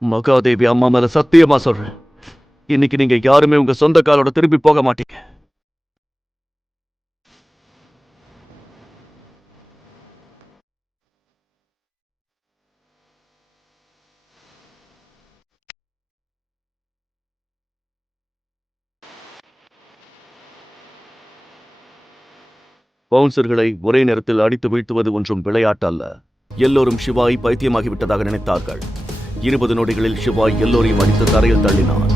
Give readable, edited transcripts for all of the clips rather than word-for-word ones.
மகாதேவி அம்மா மேல சத்தியமா சொல்றேன், இன்னைக்கு நீங்க யாருமே உங்க சொந்த காலோட திரும்பி போக மாட்டீங்க. பவுன்சர்களை ஒரே நேரத்தில் அடித்து வீழ்த்துவது ஒன்றும் விளையாட்டு அல்ல. எல்லோரும் சிவாய் பைத்தியமாகிவிட்டதாக நினைத்தார்கள். 20 நொடிகளில் சிவாய் எல்லோரையும் அடித்து தரையில் தள்ளினான்.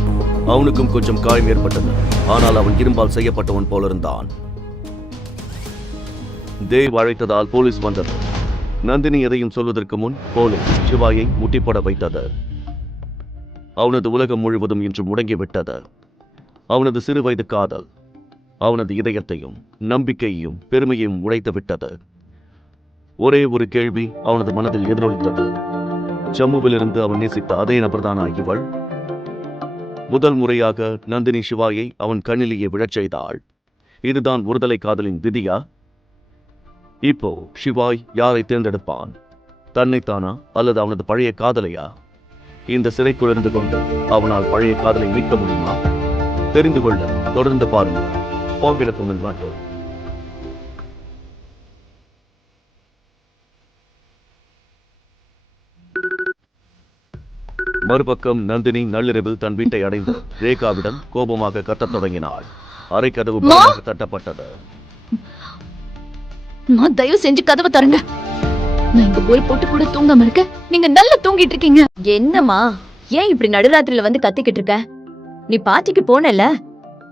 அவனுக்கும் கொஞ்சம் காயம் ஏற்பட்டது. ஆனால் அவன் இரும்பால் செய்யப்பட்டவன் போலிருந்தான். தேவ் அழைத்ததால் போலீஸ் வந்தது. நந்தினி எதையும் சொல்வதற்கு முன் போலீஸ் சிவாயை முட்டிப்பட வைத்தது. அவனது உலகம் முழுவதும் இன்று முடங்கிவிட்டது. அவனது சிறுவயது காதல் அவனது இதயத்தையும் நம்பிக்கையையும் பெருமையையும் உடைத்து விட்டது. ஒரே ஒரு கேள்வி அவனது மனதில் எதிரொலித்தது. ஜம்முவிலிருந்து அவன் நேசித்த அதே நபர்தானா இவள்? முதல் முறையாக நந்தினி சிவாயை அவன் கண்ணிலேயே விழச் செய்தாள். இதுதான் ஒருதலை காதலின் விதியா? இப்போ சிவாய் யாரை தேர்ந்தெடுப்பான்? தன்னைத்தானா அல்லது அவனது பழைய காதலையா? இந்த சிறைக்குள் இருந்து கொண்டு அவனால் பழைய காதலை மீட்க முடியுமா? தெரிந்து கொள்ள தொடர்ந்து பாருங்கள். மறுபக்கம் நந்தினி நள்ளிரவில் தன் வீட்டை அடைந்து ரேகாவிடம் கோபமாக கத்தத் தொடங்கினாள். அறைக்கதவு தட்டப்பட்டது. தயவு செஞ்சு கதவை தரங்க. நான் இங்க ஒரு போட்டு கூட தூங்காம இருக்க, நீங்க நல்லா தூங்கிட்டு இருக்கீங்க. என்னம்மா, ஏன் இப்படி நடுராத்திரில வந்து கத்திக்கிட்டு இருக்க? நீ பாட்டிக்கு போனல,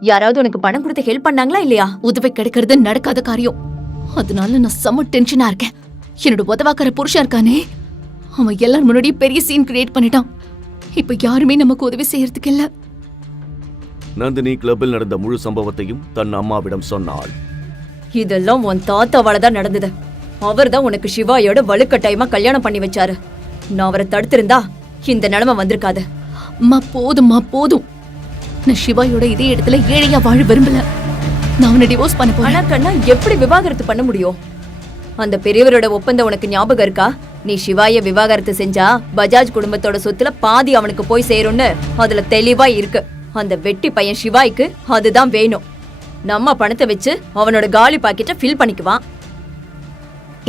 யாராவது உனக்கு பணம் கொடுத்து ஹெல்ப் பண்ணாங்களா இல்லையா? உதவி கிடைக்கிறது நடக்காத காரியம். அதனால நான் செம்ம டென்ஷனா இருக்கேன். என்னோட உதவாக்கார புருஷன் இருக்கானே, அவன் எல்லாரும் முன்னாடி பெரிய சீன் கிரியேட் பண்ணிட்டான். இப்ப யாருமே நமக்கு உதவி செய்யறதுக்கு இல்ல. நந்தினி கிளப்பில் நடந்த முழு சம்பவத்தையும் தன் அம்மாவிடம் சொன்னாள். இதெல்லாம் உன் தாத்தாவாலதான் நடந்தது. அவர் தான் உனக்கு சிவாயோட வலுக்கட்டாயமா கல்யாணம் பண்ணி வச்சாரு. நான் அவரை தடுத்திருந்தா இந்த நிலைமை வந்திருக்காது. போதும்மா போதும். நான் சிவாயோட இதே இடத்துல ஏழையா வாழ விரும்பல. நான் அவனை டிவோர்ஸ் பண்ண போறேன். ஆனா கண்ணா, எப்படி விவாகரத்து பண்ண முடியும்? அந்த பெரியவரோட ஒப்பந்தம் உனக்கு ஞாபகம் இருக்கா? நீ சிவாய விவாகரத்து செஞ்சா பஜாஜ் குடும்பத்தோட சொத்துல பாதி அவனுக்கு போய் சேரும்னு அதுல தெளிவா இருக்கு. அந்த வெட்டி பையன் சிவாய்க்கு அதுதான் வேணும். நம்ம பணத்தை வச்சு அவனோட காலி பாக்கெட்டை ஃபில் பண்ணிக்குவான்.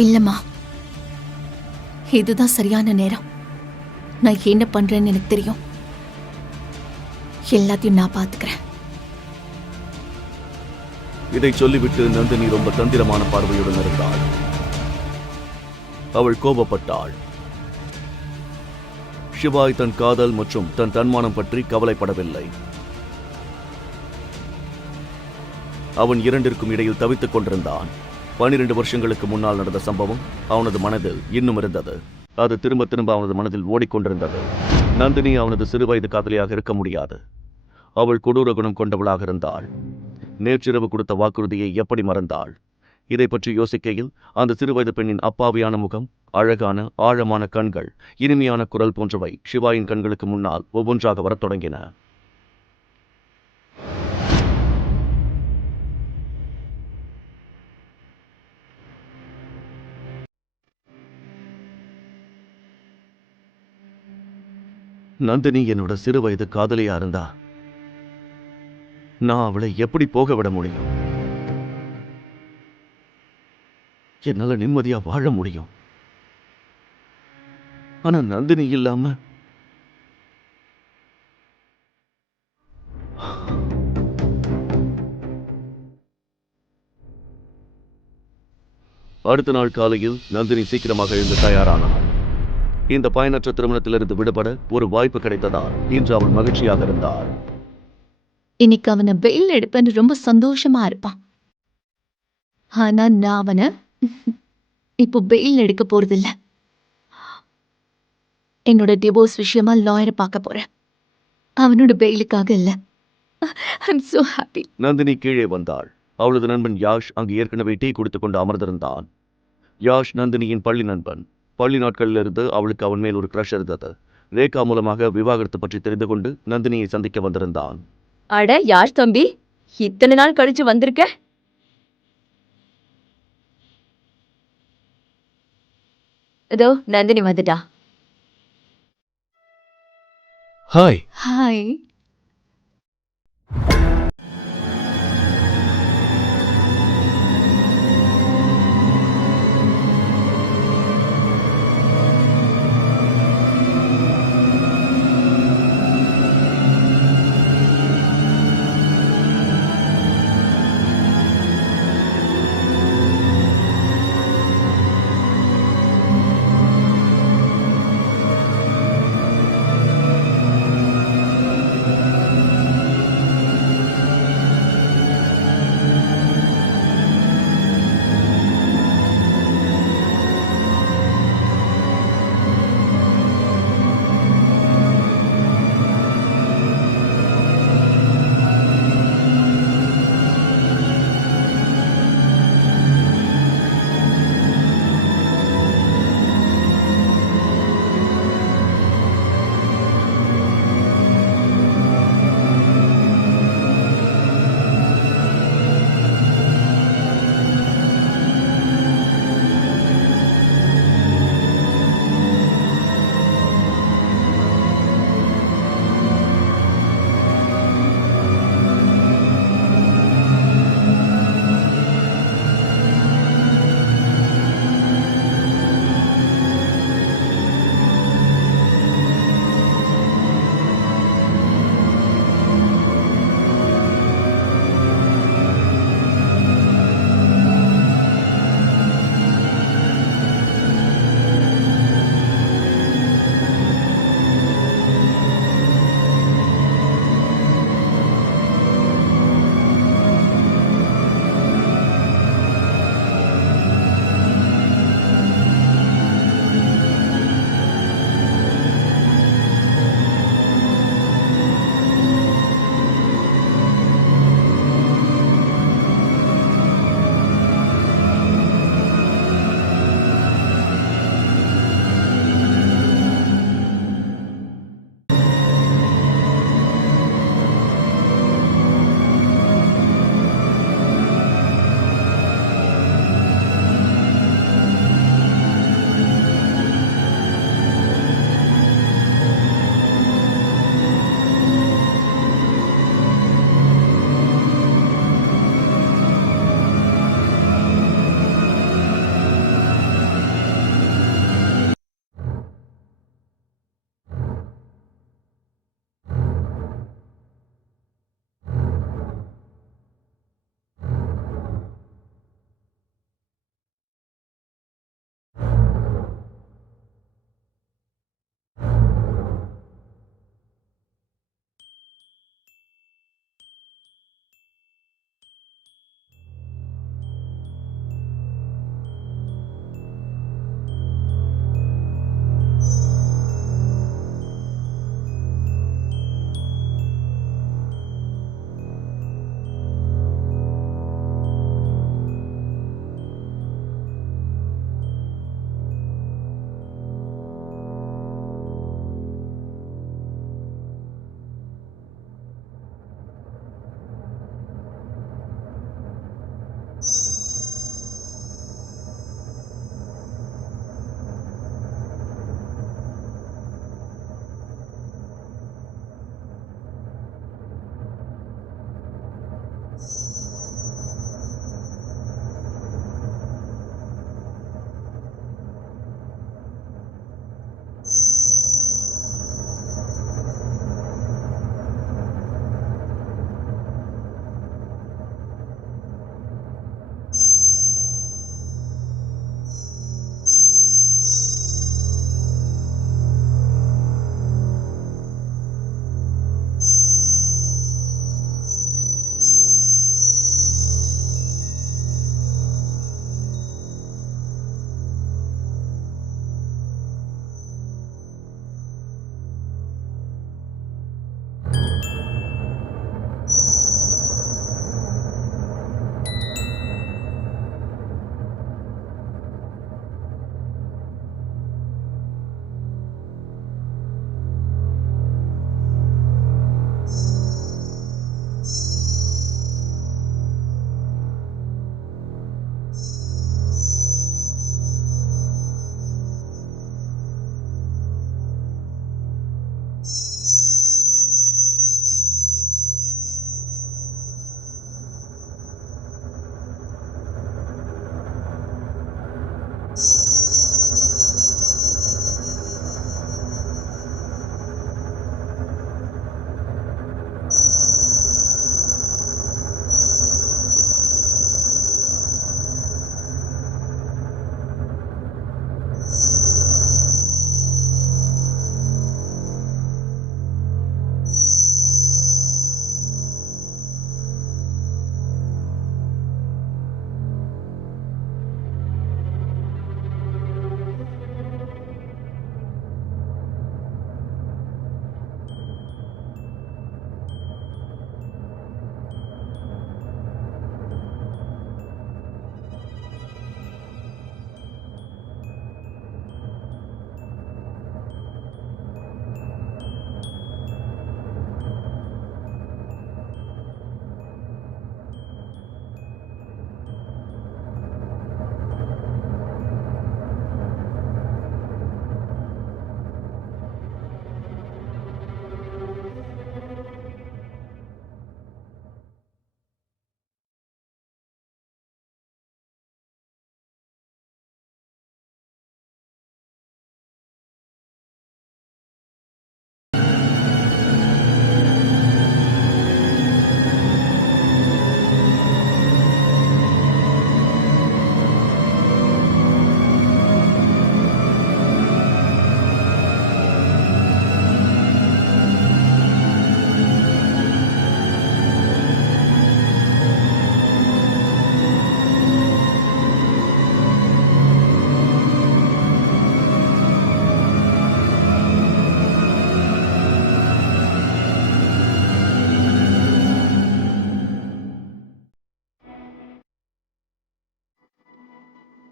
இல்லம்மா, இதுதான் சரியான நேரம். நான் என்ன பண்றேன்னு எனக்கு தெரியும். எல்லாத்தையும் நான் பாத்துக்கிறேன். இதை சொல்லிவிட்டு நந்தினி ரொம்ப தந்திரமான பார்வையுடன் இருந்தாள். அவள் கோபப்பட்டாள். சிவாய் தன் காதல் மற்றும் தன் தன்மானம் பற்றி கவலைப்படவில்லை. அவன் இரண்டிற்கும் இடையில் தவித்துக் கொண்டிருந்தான். 12 வருஷங்களுக்கு முன்னால் நடந்த சம்பவம் அவனது மனதில் இன்னும் இருந்தது. அது திரும்ப திரும்ப அவனது மனதில் ஓடிக்கொண்டிருந்தது. நந்தினி அவனது சிறுவயது காதலியாக இருக்க முடியாது. அவள் கொடூர குணம் கொண்டவளாக இருந்தாள். நேற்றிரவு கொடுத்த வாக்குறுதியை எப்படி மறந்தாள்? இதை பற்றி யோசிக்கையில் அந்த சிறுவயது பெண்ணின் அப்பாவியான முகம், அழகான ஆழமான கண்கள், இனிமையான குரல் போன்றவை சிவாயின் கண்களுக்கு முன்னால் ஒவ்வொன்றாக வரத் தொடங்கின. நந்தினி என்னோட சிறுவயது காதலியா இருந்தா நான் அவளை எப்படி போக விட முடியும்? என்னால நிம்மதியா வாழ முடியும். ஆனா நந்தினி இல்லாம அடுத்த நாள் காலையில் நந்தினி சீக்கிரமாக எழுந்து தயாரானாள். இந்த பயனற்ற திருமணத்திலிருந்து விடுபட ஒரு வாய்ப்பு கிடைத்ததால் இன்று அவள் மகிழ்ச்சியாக இருந்தாள். இன்னைக்கு அவனை பெயில் எடுப்பேன்னு ரொம்ப சந்தோஷமா இருப்பான். ஆனா நான் அவனை இப்போ பெயில் எடுக்க போறதில்ல. என்னோட டிவோர்ஸ் விஷயமா லாயரை பார்க்க போறேன். அவனோட பெயிலுக்காக இல்ல. I'm so happy. நந்தினி கீழே வந்தாள். அவளது நண்பன் யாஷ் அங்கு ஏற்கனவே டீ குடித்துக் கொண்டு அமர்ந்திருந்தான். யாஷ் நந்தினியின் பள்ளி நண்பன். பள்ளி நாட்களிலிருந்து அவளுக்கு அவன் மேல் ஒரு கிரஷ் இருந்தது. ரேகா மூலமாக விவாகரத்து பற்றி தெரிந்து கொண்டு நந்தினியை சந்திக்க வந்திருந்தான். அட யாஷ் தம்பி, இத்தனை நாள் கழிச்சு வந்திருக்க? இதோ நந்தினி வந்துட்டா. ஹாய். ஹாய்.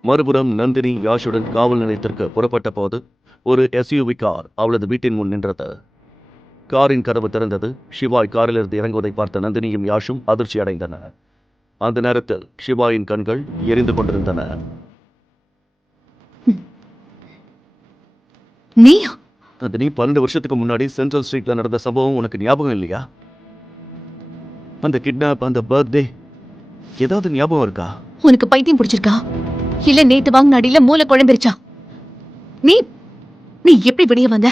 மறுபுறம் நந்தினி யாஷுடன் காவல் நிலையத்திற்கு புறப்பட்ட போது ஒரு SUV கார் அவளது வீட்டின் முன் நின்றது. காரின் கதவு திறந்தது. சிவாய் காரிலிருந்து இறங்குவதை பார்த்த நந்தினியும் யாஷும் அதிர்ச்சி அடைந்தனர். அந்த நேரத்தில் சிவாயின் கண்கள் எரிந்து கொண்டிருந்தன. நீயா? நந்தினி, 12 வருஷத்துக்கு முன்னாடி சென்ட்ரல் ஸ்ட்ரீட்ல நடந்த சம்பவம் உனக்கு ஞாபகம் இல்லையா? அந்த கிட்னாப், அந்த பர்த்டே, ஏதாவது ஞாபகம் இருக்கா? உனக்கு பைத்தியம் பிடிச்சிருக்கா? இல்ல நேத்து வாங்கின அடியில மூளை குழம்பிருச்சா? நீ நீ எப்படி வெளியே வந்த?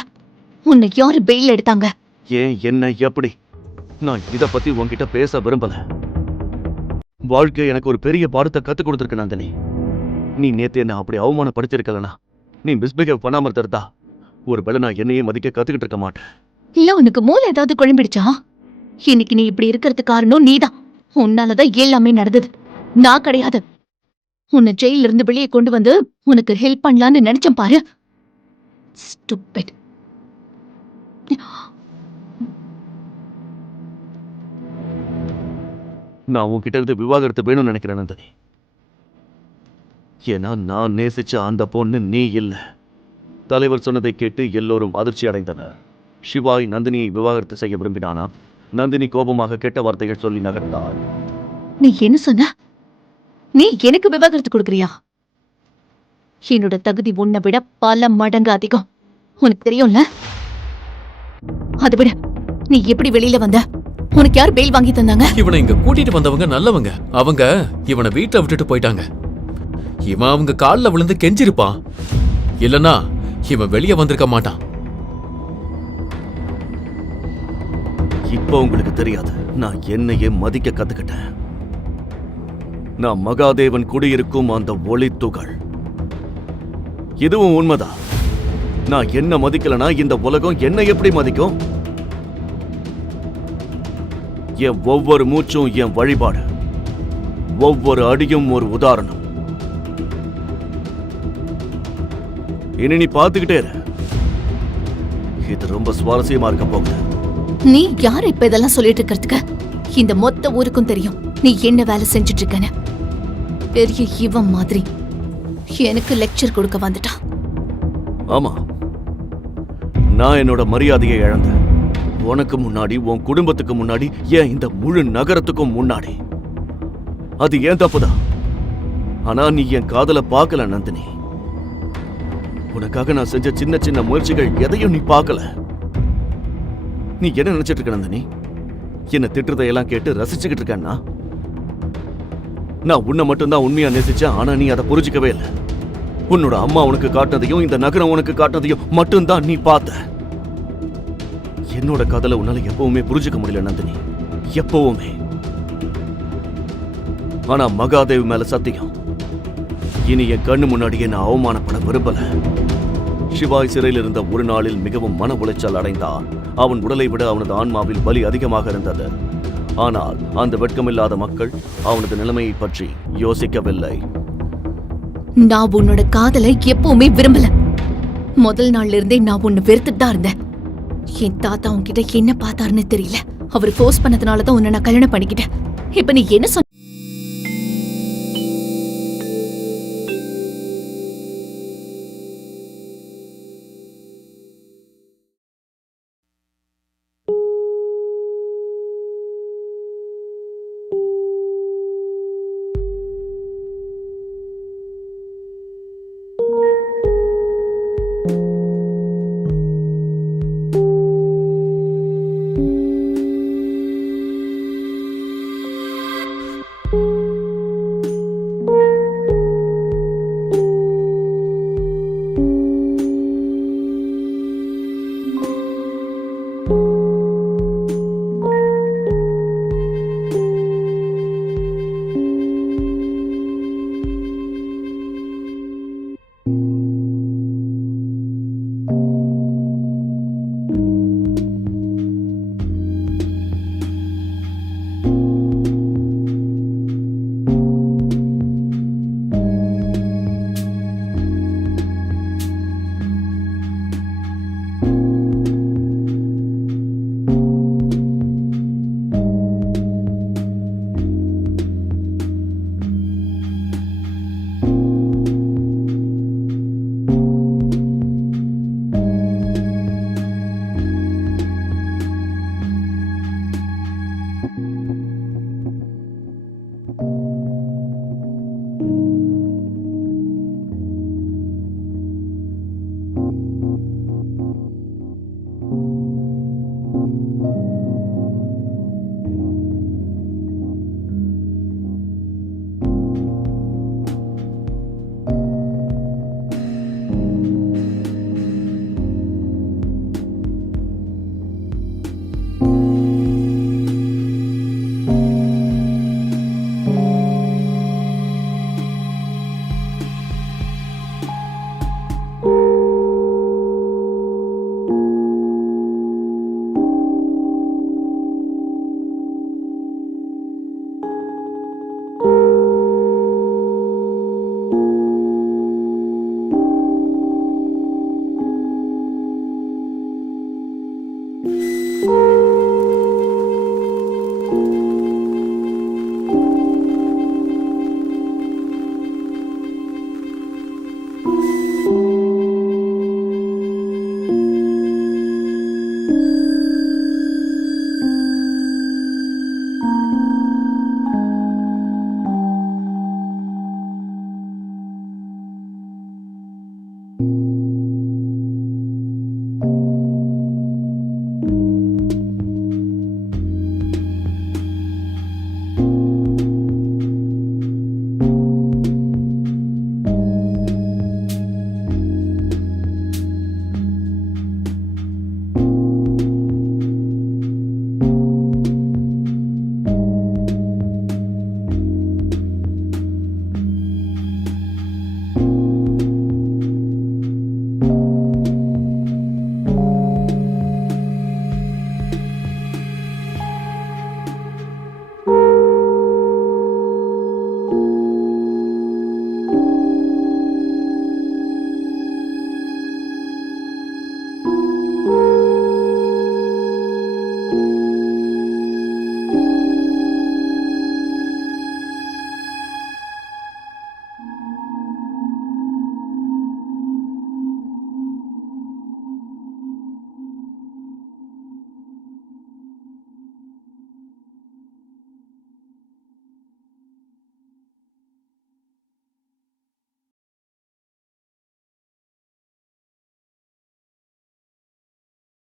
உன்னை யாரு பெயில் எடுத்தாங்க? ஏன், என்ன, எப்படி? நான் இத பத்தி உன்கிட்ட பேச விரும்பல. வாழ்க்கை எனக்கு ஒரு பெரிய பாடத்தை கத்துக் கொடுத்திருக்கு நந்தினி. நீ நேத்து என்ன அப்படி அவமானப்படுத்திருக்கலனா, நீ மிஸ்பிஹேவ் பண்ணாம இருந்தா ஒருவேளை நான் என்னையே மதிக்க கத்துக்கிட்டு இருக்க மாட்டேன். இல்ல உனக்கு மூளை ஏதாவது குழம்பிடுச்சா? இன்னைக்கு நீ இப்படி இருக்கிறதுக்கு காரணம் நீதான். உன்னாலதான் எல்லாமே நடந்தது, நான் கிடையாது. உன்னை ஜெயில இருந்து வெளியே கொண்டு வந்து உனக்கு ஹெல்ப் பண்ணலான்னு நினைச்சேன் பாரு. Stupid. நான் உன்கிட்ட இருந்து விவாகரத்து வேணும்னு நினைக்கிறேன் நந்தினி. ஏன்னா நான் நேசிச்ச அந்த பொண்ணு நீ இல்ல. தலைவர் சொன்னதை கேட்டு எல்லோரும் அதிர்ச்சி அடைந்தனர். சிவாய் நந்தினியை விவாகரத்து செய்ய விரும்பினானா? நந்தினி கோபமாக கெட்ட வார்த்தைகள் சொல்லி நகர்ந்தாள். நீ என்ன சொன்ன? நீ எனக்கு விவாகரத்து கொடுக்கறியா? என்னோட தகுதி உன்னை விட பல மடங்கு அதிகம், உனக்கு தெரியும்ல? அதை விட நீ எப்படி வெளியில வந்த? உனக்கு யார் பெயில் வாங்கி தந்தாங்க? இவனை இங்க கூட்டிட்டு வந்தவங்க நல்லவங்க. அவங்க இவனை வீட்டுல விட்டுட்டு போயிட்டாங்க. இவன் அவங்க கால்ல விழுந்து கெஞ்சிருப்பான். இல்லனா இவன் வெளியே வந்திருக்க மாட்டான். இப்போ உங்களுக்கு தெரியாது, நான் என்னையே மதிக்க கத்துக்கிட்டேன். நான் மகாதேவன் குடியிருக்கும் அந்த ஒளி துகள். இதுவும் உண்மைதான். நான் என்ன மதிக்கலனா இந்த உலகம் என்ன எப்படி மதிக்கும்? என் ஒவ்வொரு மூச்சும் என் வழிபாடு, ஒவ்வொரு அடியும் ஒரு உதாரணம். இனி நீ பார்த்துக்கிட்டே இரு. இது ரொம்ப சுவாரஸ்யமா இருக்க போகுது. நீ யார் இப்ப இதெல்லாம் சொல்லிட்டு இருக்கிறதுக்கு? இந்த மொத்த ஊருக்கும் தெரியும் நீ என்ன வேலை செஞ்சுட்டு இருக்கன்னு. பெரிய இவன் மாதிரி எனக்கு லெக்சர் கொடுக்க வந்துட்டான். ஆமா, நான் என்னோட மரியாதையை இழந்தேன். உனக்கு முன்னாடி, உன் குடும்பத்துக்கு முன்னாடி, ஏன் இந்த முழு நகரத்துக்கும் முன்னாடி. அது ஏன் தப்புதான். ஆனா நீ என் காதல பார்க்கல நந்தினி. உனக்காக நான் செஞ்ச சின்ன சின்ன முயற்சிகள் எதையும் நீ பார்க்கல. நீ என்ன நினைச்சிட்டு இருக்க நந்தினி? என்ன திட்டுறதையெல்லாம் கேட்டு ரசிச்சுக்கிட்டு இருக்கேன்னா? நான் உன்னை மட்டும்தான் உண்மையா நேசிச்சேன். ஆனா நீ அதை புரிஞ்சுக்கவே இல்லை. உன்னோட அம்மா உனக்கு காட்டினதையும் இந்த நகரம் உனக்கு காட்டினதையும் மட்டும்தான் நீ பார்த்த. என்னோட காதலை உன்னால எப்பவுமே புரிஞ்சுக்க முடியல நந்தினி, எப்பவுமே. ஆனா மகாதேவ் மேல சத்தியம், இனி என் கண்ணு முன்னாடியே நான் அவமானப்பட விரும்பல. சிவாய் சிறையில் இருந்த ஒரு நாளில் மிகவும் மன உளைச்சல் அடைந்தான். அவன் உடலை விட அவனது ஆன்மாவில் பலி அதிகமாக இருந்தது. ஆனால் அந்த வெட்கமில்லாத மக்கள் அவனது நிலைமையை பற்றி யோசிக்கவில்லை. நான் உன்னோட காதலை எப்பவுமே விரும்பல. முதல் நாள்ல இருந்தே நான் உன்னை வெறுத்துட்டு தான் இருந்தேன். என் தாத்தா உன்கிட்ட என்ன பார்த்தாருன்னு தெரியல. அவர் ஃபோர்ஸ் பண்ணதுனாலதான் உன்னை நான் கல்யாணம் பண்ணிக்கிட்டேன். இப்ப நீ என்ன சொன்ன?